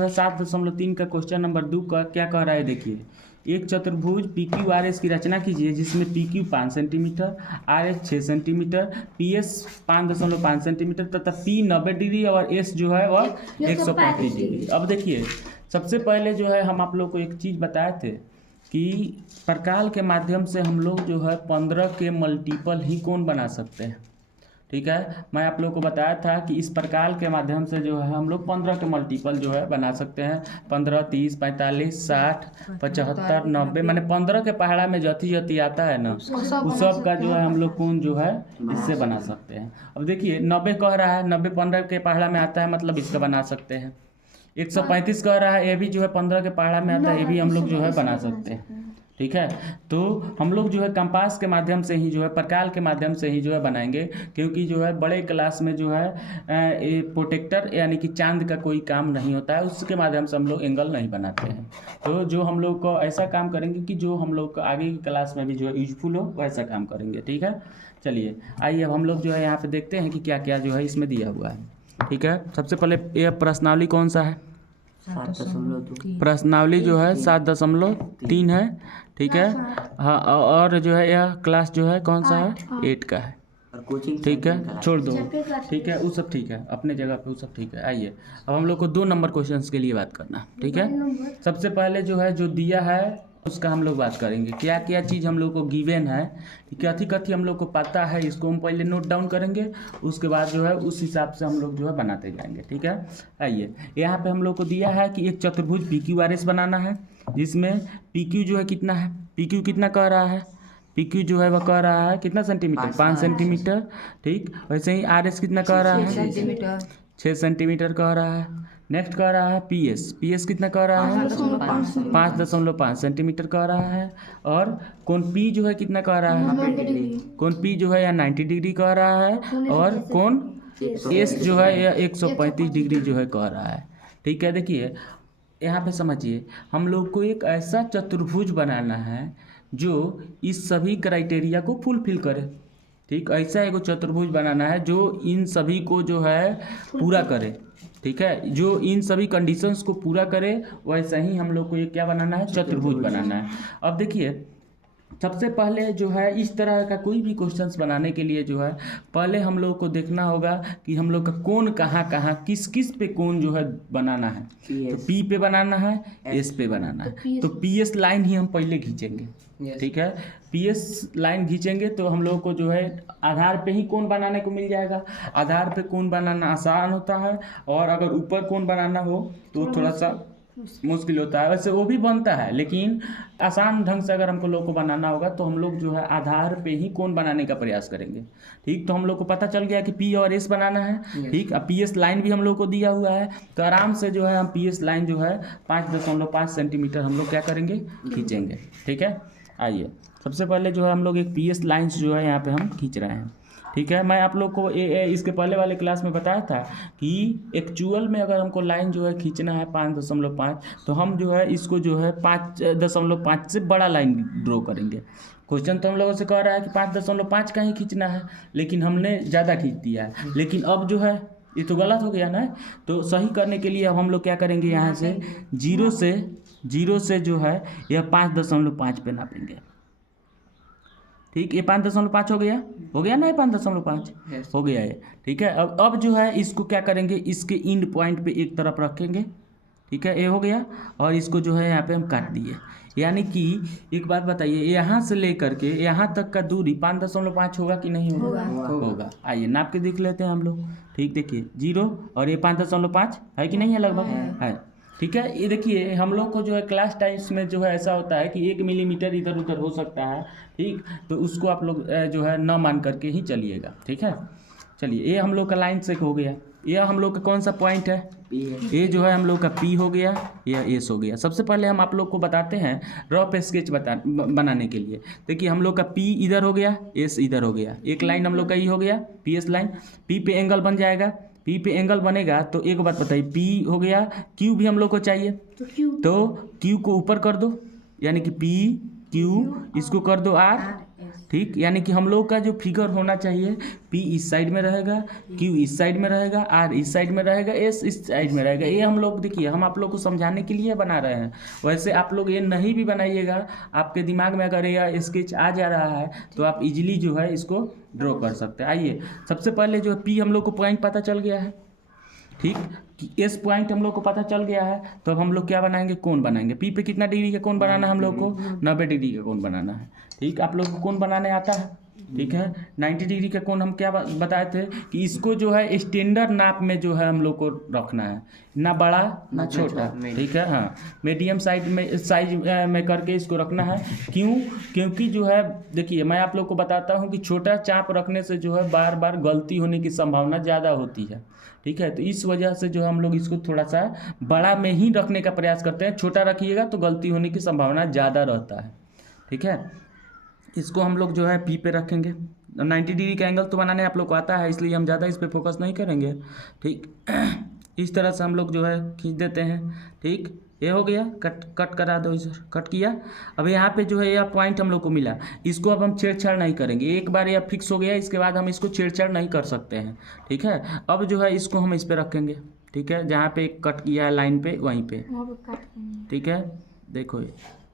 जो है 7.3 का क्वेश्चन नंबर 2 का क्या कह रहा है देखिए। एक चतुर्भुज पी क्यू आर एस की रचना कीजिए जिसमें P Q 5 centimetre, R S 6 centimetre, P S 5.5 centimetre तथा पी 90 डिग्री और एस जो है वह 135 डिग्री। अब देखिए सबसे पहले जो है हम आप लोग को एक चीज़ बताए थे कि प्रकाल के माध्यम से हम लोग जो है 15 के मल्टीपल ही कोण बना सकते हैं। ठीक है, मैं आप लोग को बताया था कि इस प्रकार के माध्यम से जो है हम लोग 15 के मल्टीपल जो है बना सकते हैं। 15, 30, 45, 60, 75, 90 मैंने 15 के पहाड़ा में जति जति आता है ना उस सब का जो है हम लोग कोण जो है इससे बना सकते हैं। अब देखिए 90 कह रहा है, 90 15 के पहाड़ा में आता है मतलब इसका बना सकते हैं। 135 कह रहा है, ये भी जो है 15 के पहाड़ा में आता है, ये भी हम लोग जो है बना सकते हैं। ठीक है, तो हम लोग जो है कंपास के माध्यम से ही जो है प्रकाल के माध्यम से ही जो है बनाएंगे, क्योंकि जो है बड़े क्लास में जो है प्रोटेक्टर यानी कि चांद का कोई काम नहीं होता है, उसके माध्यम से हम लोग एंगल नहीं बनाते हैं। तो जो हम लोग को ऐसा काम करेंगे कि जो हम लोग को आगे की क्लास में भी जो है यूजफुल हो वैसा काम करेंगे। ठीक है, चलिए आइए अब हम लोग जो है यहाँ पे देखते हैं कि क्या क्या जो है इसमें दिया हुआ है। ठीक है, सबसे पहले यह प्रश्नावली कौन सा है? 7.2। प्रश्नावली जो है 7.3 है। ठीक है, हाँ, और जो है यह क्लास जो है कौन सा है? 8 का है। ठीक है, छोड़ दो। ठीक है, वो सब ठीक है अपने जगह पे, वो सब ठीक है। आइए अब हम लोग को 2 नंबर क्वेश्चंस के लिए बात करना। ठीक है, सबसे पहले जो है जो दिया है उसका हम लोग बात करेंगे। क्या क्या चीज़ हम लोग को गिवन है, कथी कथी हम लोग को पता है, इसको हम पहले नोट डाउन करेंगे, उसके बाद जो है उस हिसाब से हम लोग जो है बनाते जाएंगे। ठीक है, आइए यहाँ पे हम लोग को दिया है कि एक चतुर्भुज पी क्यू आर एस बनाना है जिसमें पी क्यू जो है कितना है, पी क्यू कितना कह रहा है, पी क्यू जो है वह कह रहा है कितना सेंटीमीटर? 5 सेंटीमीटर। ठीक, वैसे ही आर एस कितना कह रहा है? 6 सेंटीमीटर कह रहा है। नेक्स्ट कह रहा है पी एस कितना कह रहा है? 5.5 सेंटीमीटर कह रहा है। और कौन पी जो है कितना कह रहा है? कौन पी जो है या 90 डिग्री कह रहा है, और कौन एस जो है या 135 डिग्री जो है कह रहा है। ठीक है, देखिए यहाँ पे समझिए हम लोग को एक ऐसा चतुर्भुज बनाना है जो इस सभी क्राइटेरिया को फुलफिल करे। ठीक, ऐसा एगो चतुर्भुज बनाना है जो इन सभी को जो है पूरा करे। ठीक है, जो इन सभी कंडीशंस को पूरा करे वैसा ही हम लोग को ये क्या बनाना है? चतुर्भुज बनाना है। अब देखिए सबसे पहले जो है इस तरह का कोई भी क्वेश्चंस बनाने के लिए जो है पहले हम लोग को देखना होगा कि हम लोग का कोण कहाँ कहाँ किस किस पे कोण जो है बनाना है। तो पी पे बनाना है, एस पे बनाना है, तो पी एस लाइन ही हम पहले खींचेंगे। ठीक है, पी एस लाइन खींचेंगे तो हम लोग को जो है आधार पे ही कोण बनाने को मिल जाएगा। आधार पे कोण बनाना आसान होता है, और अगर ऊपर कोण बनाना हो तो थोड़ा सा मुश्किल होता है। वैसे वो भी बनता है, लेकिन आसान ढंग से अगर हमको लोग को बनाना होगा तो हम लोग जो है आधार पे ही कोण बनाने का प्रयास करेंगे। ठीक, तो हम लोग को पता चल गया कि पी और एस बनाना है। ठीक, अब पी एस लाइन भी हम लोग को दिया हुआ है, तो आराम से जो है हम पी एस लाइन जो है 5.5 सेंटीमीटर हम लोग क्या करेंगे? खींचेंगे। ठीक है, आइए सबसे पहले जो है हम लोग एक पी एस लाइन्स जो है यहाँ पे हम खींच रहे हैं। ठीक है, मैं आप लोग को इसके पहले वाले क्लास में बताया था कि एक्चुअल में अगर हमको लाइन जो है खींचना है 5.5 तो हम जो है इसको जो है 5.5 से बड़ा लाइन ड्रॉ करेंगे। क्वेश्चन तो हम लोगों से कह रहा है कि 5.5 का ही खींचना है, लेकिन हमने ज़्यादा खींच दिया है। लेकिन अब जो है ये तो गलत हो गया ना, तो सही करने के लिए अब हम लोग क्या करेंगे, यहाँ से जीरो से जो है यह 5.5 पे नापेंगे। ठीक, ये 5.5 हो गया ना, ये 5.5 हो गया है। ठीक है, अब जो है इसको क्या करेंगे, इसके इंड पॉइंट पे एक तरफ रखेंगे। ठीक है, ये हो गया, और इसको जो है यहाँ पे हम काट दिए। यानी कि एक बात बताइए, यहाँ से लेकर के यहाँ तक का दूरी 5.5 होगा कि नहीं होगा? होगा। आइए नाप के देख लेते हैं हम लोग। ठीक, देखिए 0 और ये 5.5 है कि नहीं है? लगभग है। ठीक है, ये देखिए हम लोग को जो है क्लास टाइम्स में जो है ऐसा होता है कि 1 मिलीमीटर इधर उधर हो सकता है। ठीक, तो उसको आप लोग जो है न मान करके ही चलिएगा। ठीक है, चलिए ये हम लोग का लाइन से हो गया। ये हम लोग का कौन सा पॉइंट है? ये जो है हम लोग का पी हो गया, या एस हो गया। सबसे पहले हम आप लोग को बताते हैं रफ स्केच बनाने के लिए। देखिए हम लोग का पी इधर हो गया, एस इधर हो गया, एक लाइन हम लोग का ये हो गया पी एस लाइन। पी पे एंगल बन जाएगा, पी पे एंगल बनेगा तो एक बात बताइए, पी हो गया, क्यू भी हम लोग को चाहिए, तो क्यू को ऊपर कर दो, यानी कि पी क्यू, इसको कर दो आर, ठीक, यानी कि हम लोग का जो फिगर होना चाहिए P इस साइड में रहेगा, Q इस साइड में रहेगा, R इस साइड में रहेगा, S इस साइड में रहेगा। ये हम लोग देखिए, हम आप लोग को समझाने के लिए बना रहे हैं। वैसे आप लोग ये नहीं भी बनाइएगा, आपके दिमाग में अगर यह स्केच आ जा रहा है तो आप इजीली जो है इसको ड्रॉ कर सकते हैं। आइए, सबसे पहले जो है P हम लोग को पॉइंट पता चल गया है, ठीक, कि एस पॉइंट हम लोग को पता चल गया है। तो अब हम लोग क्या बनाएंगे, कोण बनाएंगे। पी पे कितना डिग्री का कोण बनाना है हम लोग को, 90 डिग्री का कोण बनाना है। ठीक, आप लोग को कोण बनाने आता है, ठीक है। 90 डिग्री का कोण हम क्या बताए थे कि इसको जो है स्टैंडर्ड नाप में जो है हम लोग को रखना है, ना बड़ा ना छोटा, ठीक है। हाँ, मीडियम साइज में करके इसको रखना है। क्यों? क्योंकि जो है देखिए, मैं आप लोग को बताता हूँ कि छोटा चाप रखने से जो है बार बार गलती होने की संभावना ज़्यादा होती है, ठीक है। तो इस वजह से जो हम लोग इसको थोड़ा सा बड़ा में ही रखने का प्रयास करते हैं। छोटा रखिएगा तो गलती होने की संभावना ज़्यादा रहता है, ठीक है। इसको हम लोग जो है पी पे रखेंगे। 90 डिग्री का एंगल तो बनाने आप लोग को आता है, इसलिए हम ज़्यादा इस पर फोकस नहीं करेंगे, ठीक। इस तरह से हम लोग जो है खींच देते हैं, ठीक। ये हो गया, कट करा दो इधर, कट किया। अब यहाँ पे जो है यह पॉइंट हम लोग को मिला, इसको अब हम छेड़छाड़ नहीं करेंगे। एक बार यह फिक्स हो गया, इसके बाद हम इसको छेड़छाड़ नहीं कर सकते हैं, ठीक है। अब जो है इसको हम इस पर रखेंगे, ठीक है, जहाँ पे कट किया है लाइन पे वहीं पे, ठीक है। देखो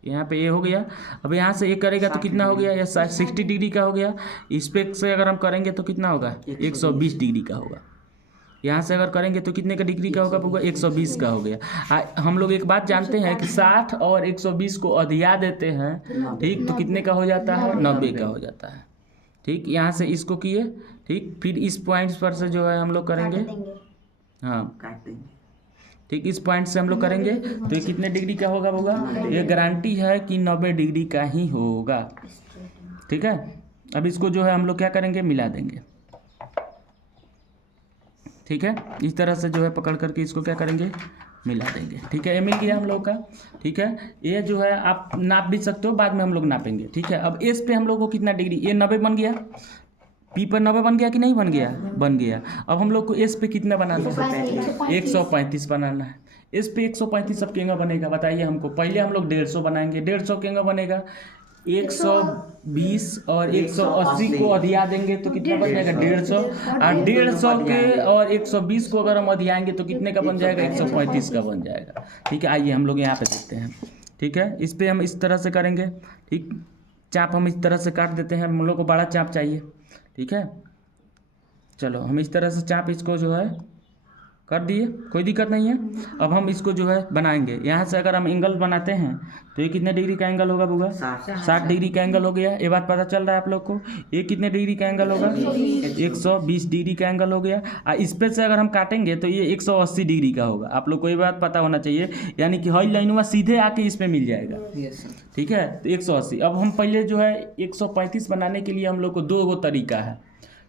यहाँ पे ये हो गया। अब यहाँ से ये करेगा तो कितना हो गया, यह 60 डिग्री का हो गया। इस पे से अगर हम करेंगे तो कितना होगा, 120 डिग्री का होगा। यहाँ से अगर करेंगे तो कितने का डिग्री का होगा, 120 का हो गया। हम लोग एक बात जानते हैं कि 60 और 120 को अधिया देते हैं, ठीक, तो कितने का हो जाता है, 90 का हो जाता है, ठीक। यहाँ से इसको किए, ठीक, फिर इस पॉइंट पर से जो है हम लोग करेंगे, हाँ ठीक, इस पॉइंट से हम लोग करेंगे तो ये कितने डिग्री का होगा, ये गारंटी है कि 90 डिग्री का ही होगा, ठीक है। अब इसको जो है हम लोग क्या करेंगे, मिला देंगे, ठीक है। इस तरह से जो है पकड़ करके इसको क्या करेंगे, मिला देंगे, ठीक है। ये मिल गया हम लोग का, ठीक है। ये जो है आप नाप भी सकते हो, बाद में हम लोग नापेंगे, ठीक है। अब एस पे हम लोग को कितना डिग्री, ये 90 बन गया, पी पर 90 बन गया कि नहीं बन गया, बन गया। अब हम लोग को एस पे कितना बनाना है, 135 बनाना है। इस पे 135 सब केंगा बनेगा, बताइए हमको। पहले हम लोग 150 बनाएंगे, 150 केंगा बनेगा, 120 और 180 को अधिया देंगे तो कितना बन जाएगा, 150। और 150 के और 120 को अगर हम अधियाएंगे तो कितने का बन जाएगा, 135 का बन जाएगा, ठीक है। आइए हम लोग यहाँ पे देखते हैं, ठीक है। इस पे हम इस तरह से करेंगे, ठीक। चाप हम इस तरह से काट देते हैं, हम लोग को बड़ा चाप चाहिए, ठीक है। चलो हम इस तरह से चाप इसको जो है कर दिए, कोई दिक्कत नहीं है। अब हम इसको जो है बनाएंगे। यहाँ से अगर हम एंगल बनाते हैं तो ये कितने डिग्री का एंगल होगा, 60 डिग्री का एंगल हो गया। ये बात पता चल रहा है आप लोग को। ये कितने डिग्री का एंगल होगा, 120 डिग्री का एंगल हो गया। और इस पे से अगर हम काटेंगे तो ये 180 डिग्री का होगा। आप लोग को ये बात पता होना चाहिए, यानी कि हई लाइनुआ सीधे आके इस पे मिल जाएगा, ठीक है। तो 180। अब हम पहले जो है 135 बनाने के लिए हम लोग को 2 तरीका है,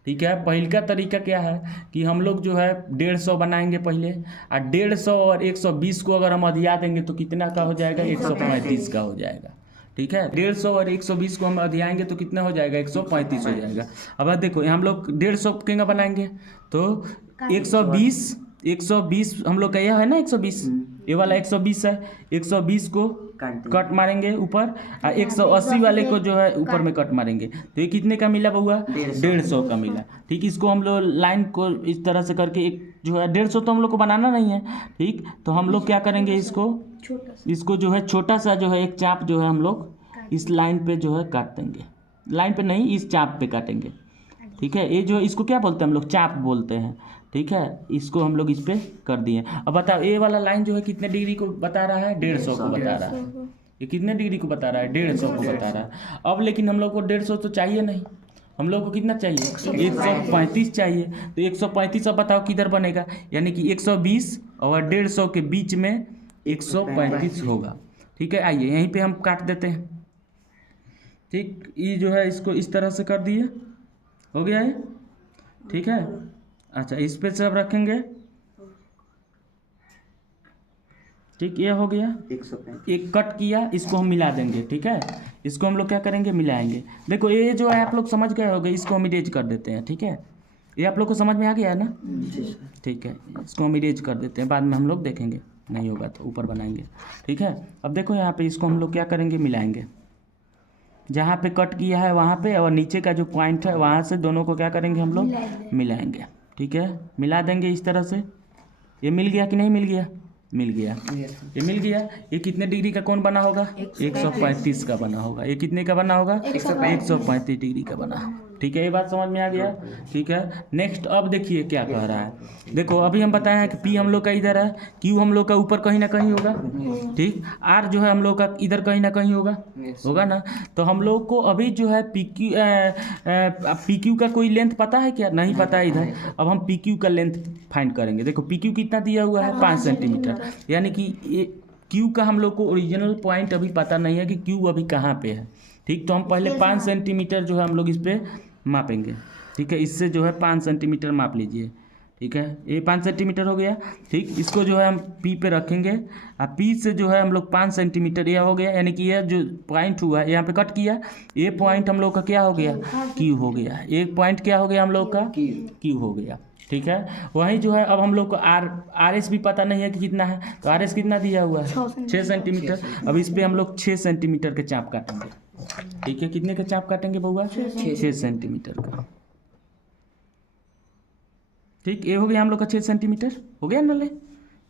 ठीक है। पहले का तरीका क्या है कि हम लोग जो है 150 बनाएंगे पहले, और 150 और 120 को अगर हम अधिया देंगे तो कितना का हो जाएगा, 135 का हो जाएगा, ठीक है। 150 और 120 को हम अधियाएंगे तो कितना हो जाएगा, 135 हो जाएगा। अब देखो हम लोग 150 केंगा बनाएंगे तो 120 हम लोग का यह है ना, 120 ये वाला 120 है, 120 को कट मारेंगे ऊपर, और 180 वाले को जो है ऊपर में कट मारेंगे। तो ये कितने का मिला बउआ, 150 का मिला, ठीक। इसको हम लोग लाइन को इस तरह से करके एक जो है 150 तो हम लोग को बनाना नहीं है, ठीक। तो हम लोग क्या करेंगे, इसको जो है छोटा सा जो है एक चाप जो है हम लोग इस लाइन पे जो है काट देंगे। लाइन पे नहीं, इस चाप पे काटेंगे, ठीक है। ये जो इसको क्या बोलते हैं हम लोग, चाप बोलते हैं, ठीक है। इसको हम लोग इस पे कर दिए। अब बताओ ये वाला लाइन जो है कितने डिग्री को बता रहा है, 150 को बता रहा है। ये कितने डिग्री को बता रहा है, 150 को बता रहा है। अब लेकिन हम लोग को 150 तो चाहिए नहीं, हम लोग को कितना चाहिए, 135 चाहिए। तो 135 अब बताओ किधर बनेगा, यानी कि 120 और 150 के बीच में 135 होगा, ठीक है। आइए यहीं पे हम काट देते हैं, ठीक। ये जो है इसको इस तरह से कर दिए, हो गया है, ठीक है। अच्छा इस पे सब रखेंगे, ठीक, ये हो गया। एक कट किया, इसको हम मिला देंगे, ठीक है। इसको हम लोग क्या करेंगे, मिलाएंगे। देखो ये जो है आप लोग समझ गए होंगे, इसको हम इरेज कर देते हैं, ठीक है। ये आप लोग को समझ में आ गया है ना, ठीक है। इसको हम इरेज कर देते हैं, बाद में हम लोग देखेंगे, नहीं होगा तो ऊपर बनाएंगे, ठीक है। अब देखो यहाँ पे इसको हम लोग क्या करेंगे, मिलाएंगे, जहाँ पे कट किया है वहाँ पे और नीचे का जो पॉइंट है वहाँ से दोनों को क्या करेंगे हम लोग मिलाएंगे। ठीक है, मिला देंगे इस तरह से। ये मिल गया कि नहीं मिल गया? मिल गया। ये मिल गया। ये कितने डिग्री का कोण बना होगा? 135 का बना होगा। ये कितने का बना होगा? 135 डिग्री का बना। ठीक है, ये बात समझ में आ गया। ठीक है, नेक्स्ट अब देखिए क्या कह रहा है। देखो अभी हम बताए हैं कि पी हम लोग का इधर है, क्यू हम लोग का ऊपर कहीं ना कहीं होगा। ठीक, आर जो है हम लोग का इधर कहीं ना कहीं होगा ना। तो हम लोग को अभी जो है पी क्यू का कोई लेंथ पता है क्या? नहीं पता है इधर। अब हम पी क्यू का लेंथ फाइंड करेंगे। देखो पी क्यू कितना दिया हुआ है? 5 सेंटीमीटर। यानी कि क्यू का हम लोग को ओरिजिनल पॉइंट अभी पता नहीं है कि क्यू अभी कहाँ पे है। ठीक, तो हम पहले 5 सेंटीमीटर जो है हम लोग इस पर मापेंगे। ठीक है, इससे जो है 5 सेंटीमीटर माप लीजिए। ठीक है, ये 5 सेंटीमीटर हो गया। ठीक, इसको जो है हम पी पे रखेंगे और पी से जो है हम लोग 5 सेंटीमीटर यह हो गया। यानी कि यह जो पॉइंट हुआ है यहाँ पे कट किया, ये पॉइंट हम लोग का क्या हो गया? क्यू हो गया। एक पॉइंट क्या हो गया हम लोग का? क्यू हो गया। ठीक है, वहीं जो है अब हम लोग को आर एस भी पता नहीं है कि कितना है। तो आर एस कितना दिया हुआ है? 6 सेंटीमीटर। अब इस पर हम लोग 6 सेंटीमीटर के चाप काटेंगे। ठीक है, कितने का चाप काटेंगे बउआ? 6 सेंटीमीटर का। ठीक, ये हो गया हम लोग का 6 सेंटीमीटर। हो गया नले?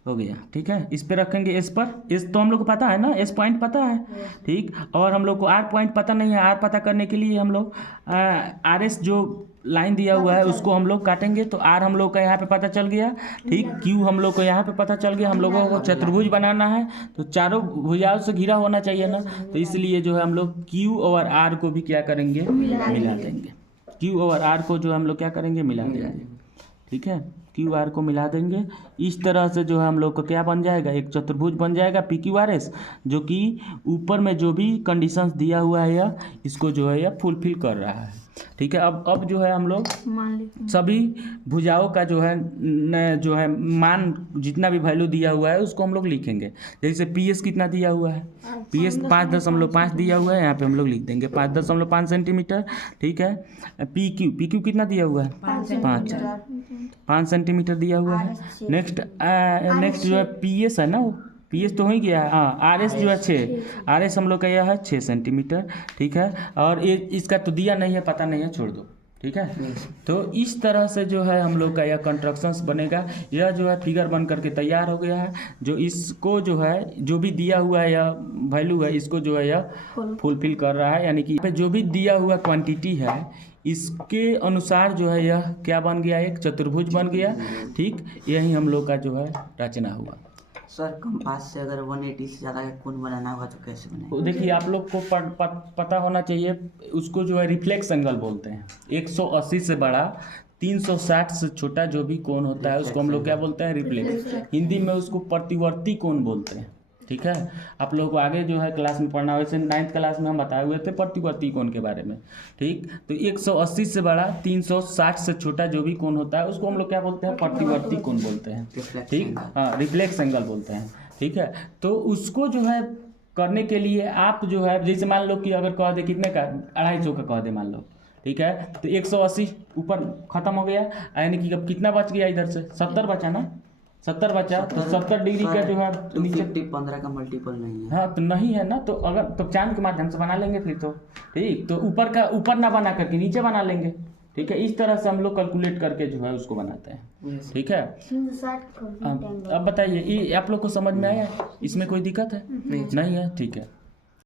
हो गया। ठीक है, इस पे रखेंगे एस पर। एस तो हम लोग को पता है ना, एस पॉइंट पता है। ठीक, और हम लोग को आर पॉइंट पता नहीं है। आर पता करने के लिए हम लोग आर एस जो लाइन दिया हुआ है उसको हम लोग काटेंगे। तो आर हम लोग का यहाँ पे पता चल गया। ठीक, क्यू हम लोग को यहाँ पे पता चल गया। हम लोगों को चतुर्भुज बनाना है तो चारों भुजाओं से घिरा होना चाहिए ना। तो इसलिए जो है हम लोग क्यू और आर को भी क्या करेंगे? मिला देंगे। क्यू और आर को जो हम लोग क्या करेंगे? मिला देंगे। ठीक है, क्यू आर को मिला देंगे। इस तरह से जो है हम लोग को क्या बन जाएगा? एक चतुर्भुज बन जाएगा पी क्यू आर एस, जो कि ऊपर में जो भी कंडीशंस दिया हुआ है यह इसको जो है यह फुलफिल कर रहा है। ठीक है, अब जो है हम लोग सभी भुजाओं का जो है मान जितना भी वैल्यू दिया हुआ है उसको हम लोग लिखेंगे। जैसे पी एस कितना दिया हुआ है? पी एस 5.5 दिया हुआ है। यहाँ पे हम लोग लिख देंगे 5.5 सेंटीमीटर। ठीक है, पी क्यू कितना दिया हुआ है? 5 सेंटीमीटर दिया हुआ है। नेक्स्ट जो है पी एस है ना, वो पी एस तो हो ही गया है। हाँ, आर एस जो है 6, आर एस हम लोग का यह है 6 सेंटीमीटर। ठीक है, और ये इसका तो दिया नहीं है, पता नहीं है, छोड़ दो। ठीक है, तो इस तरह से जो है हम लोग का यह कंस्ट्रक्शंस बनेगा। यह जो है फिगर बन करके तैयार हो गया है। जो इसको जो है जो भी दिया हुआ है यह वैल्यू है इसको जो है यह फुलफिल कर रहा है। यानी कि जो भी दिया हुआ क्वांटिटी है इसके अनुसार जो है यह क्या बन गया? एक चतुर्भुज बन गया। ठीक, यही हम लोग का जो है रचना हुआ। सर कंपास से अगर 180 से ज़्यादा का कोण बनाना होगा तो कैसे बनाएंगे? तो देखिए आप लोग को पता होना चाहिए, उसको जो है रिफ्लेक्स एंगल बोलते हैं। 180 से बड़ा 360 से छोटा जो भी कोण होता है उसको हम लोग क्या बोलते हैं? रिफ्लेक्स। हिंदी में उसको प्रतिवर्ती कोण बोलते हैं। ठीक है, आप लोगों को आगे जो है क्लास में पढ़ना, वैसे 9th क्लास में हम बताए हुए थे प्रतिवर्ती कोण के बारे में। ठीक, तो 180 से बड़ा 360 से छोटा जो भी कोण होता है उसको हम लोग क्या बोलते हैं? प्रतिवर्ती कोण बोलते हैं। ठीक, हाँ, रिफ्लेक्स एंगल बोलते हैं। ठीक है, तो उसको जो है करने के लिए आप जो है जैसे मान लो कि अगर कह दे कितने का 250 का कह दे मान लो। ठीक है, तो 180 ऊपर खत्म हो गया, यानी कि अब कितना बच गया? इधर से 70 बचा ना, 70 बचा। तो 70 डिग्री का जो है नीचे 15 का मल्टीपल नहीं है। हाँ, तो नहीं है ना, तो अगर तो चांद के माध्यम से बना लेंगे फिर तो। ठीक, तो ऊपर ना बना करके नीचे बना लेंगे। ठीक है, इस तरह से हम लोग कैलकुलेट करके जो है उसको बनाते हैं। ठीक है, अब बताइए ये आप लोग को समझ में आया? इसमें कोई दिक्कत है? नहीं है। ठीक है।